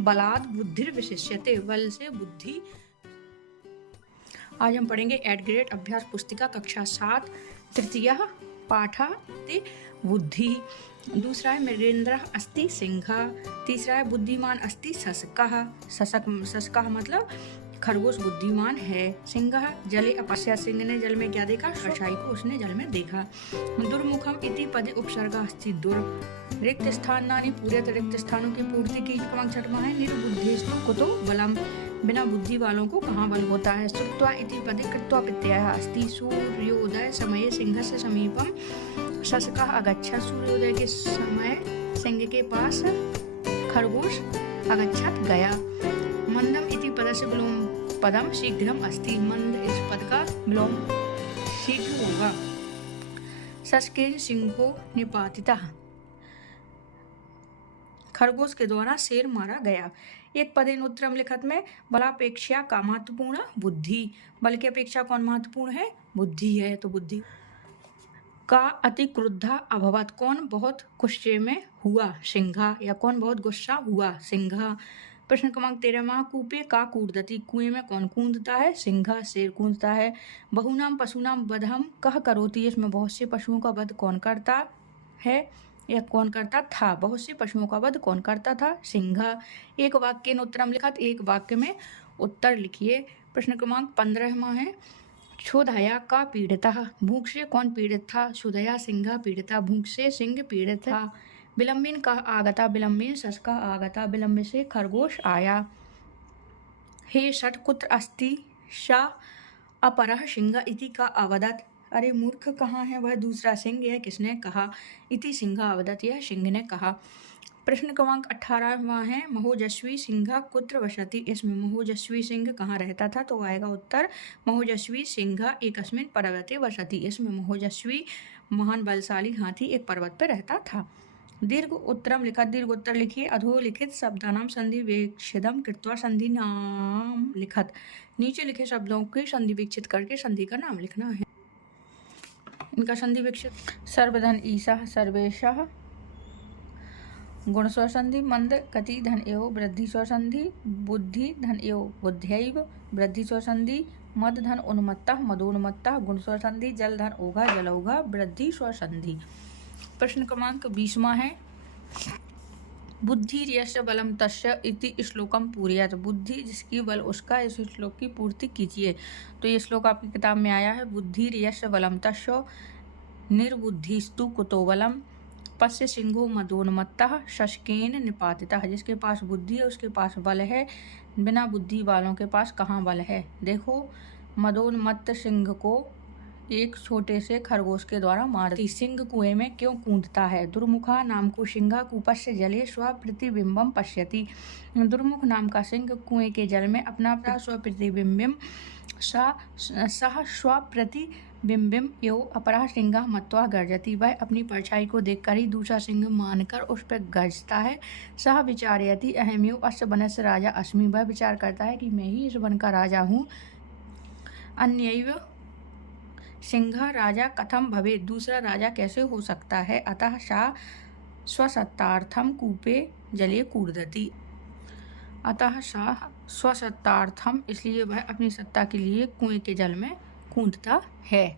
बलात् बुद्धिर्विशिष्यते, बल से बुद्धि। आज हम पढ़ेंगे एट ग्रेड अभ्यास पुस्तिका कक्षा 7 तृतीय पाठ ते बुद्धि। दूसरा है मृगेन्द्रः अस्ति सिंहः। तीसरा है बुद्धिमान अस्ति शशकः। शशकः मतलब खरगोश बुद्धिमान है। सिंहः जले अपश्यत्, सिंह ने जल में क्या देखा? कछाई को उसने जल में देखा। दुर्मुखम इति पदे उपसर्गः अस्ति दुर। रिक्त स्थानानि पूर्यत, रिक्त स्थानों की पूर्ति की क्रमांक छठवां है। निर्बुद्धिस्तु कुतो बलम, बिना बुद्धि वालों को कहाँ बल होता है। श्रुत्वा इति पदे कृत्वा प्रत्ययः अस्ति। सूर्योदय समये सिंहस्य समीपम शशकः अगच्छत्, सूर्योदय के समय सिंह के पास खरगोश अगच्छत् गया। मंदम इति पदस्य विलोम पदम शीघ्रम अस्ति, मंद इस पद का विलोम शीघ्र होगा। शशकेन सिंहो निपातितः, खरगोश के द्वारा शेर मारा गया। एक पदेन उत्तरम लिखत में बलापेक्षा का महत्वपूर्ण बुद्धि, बल की अपेक्षा कौन महत्वपूर्ण है? बुद्धि है, तो बुद्धि। का अति क्रुद्धा अभवत, कौन बहुत गुस्से में हुआ? सिंह। या कौन बहुत गुस्सा हुआ? सिंह। प्रश्न क्रमांक 13वां, कूपे का कूदति, कुएं में कौन कूदता है? सिंह, शेर कूदता है। बहुनाम पशुनाम वधम कह करोति, इसमें बहुत से पशुओं का वध कौन करता है या कौन करता था? बहुत से पशुओं का वध कौन करता था? सिंह। एक वाक्य उत्तरम लिखत, एक वाक्य में उत्तर लिखिए। प्रश्न क्रमांक 15वां है, क्षुधया का पीड़ितः, भूख से कौन पीड़ित था? क्षुधया सिंह पीड़िता, भूख से सिंह पीड़ित था। विलंबिन का आगता, विलंबिन शशकः आगता, विलंब से खरगोश आया। हे षट् कुत्र अस्ति सा अपरः सिंह इति का अवदत्, अरे मूर्ख कहाँ है वह दूसरा सिंह, यह किसने कहा? इति सिंह अवदत्, यह सिंह ने कहा। प्रश्न क्रमांक 18वां है, महोजस्वी सिंह कुत्र वसति, इसमें महोजस्वी सिंह कहाँ रहता था? तो आएगा उत्तर महोजस्वी सिंह एकस्मिन् पर्वते वसति, इसमें महोजस्वी महान बलशाली हाथी एक पर्वत पर रहता था। दीर्घ उत्तरम लिखा, दीर्घ उत्तर लिखिए। अधोलिखित शब्दानाम संधि विच्छेदम कृत्वा संधि नाम लिखत, नीचे लिखे शब्दों के संधि विच्छेद करके संधि का नाम लिखना है। इनका संधि विच्छेद, सर्वधन ईशः सर्वेशः, गुण स्वर संधि, मंद कति धन एव वृद्धि स्वर संधि, बुद्धि धन एव बुद्ध्यैव वृद्धि स्वर संधि, मद धन उन्मत्तः मदोन्मत्तः गुण स्वर संधि, जल धन ओघा जलौघा वृद्धि स्वर संधि। प्रश्न क्रमांक 20वां है, बुद्धि यस्य बलम तस्य इति श्लोकम पूरयत, बुद्धि जिसकी बल उसका, इस श्लोक की पूर्ति कीजिए। तो ये श्लोक आपकी किताब में आया है। बुद्धि यस्य बलम तस्य निर्बुद्धिस्तु कुतो बलम, पश्य सिंहो मदोन्मत्तः शशकेन निपातितः, जिसके पास बुद्धि है उसके पास बल है, बिना बुद्धि वालों के पास कहाँ बल है? देखो, मदोन्मत्त सिंह को एक छोटे से खरगोश के द्वारा मार दी। सिंह कुएं में क्यों कूदता है? दुर्मुखा नाम को सिंह कूपस्य जले स्वप्रतिबिंबम पश्यति, दुर्मुख नाम का सिंह कुएं के जल में अपना स्वप्रतिबिंबम सह स्वप्रतिबिंबम यो अपरः सिंह मत्वा गर्जति, वह अपनी परछाई को देखकर ही दूसरा सिंह मानकर उस पर गर्जता है। सह विचारयति अहमेव अस्य वनस्य राजा अस्मि, वह विचार करता है कि मैं ही इस वन का राजा हूँ। अन्यैव सिंह राजा कथम भवेत्, दूसरा राजा कैसे हो सकता है? अतः सा स्वसत्तार्थम कूपे जले कूदति, अतः सा स्वसत्तार्थम, इसलिए वह अपनी सत्ता के लिए कुएं के जल में कूदता है।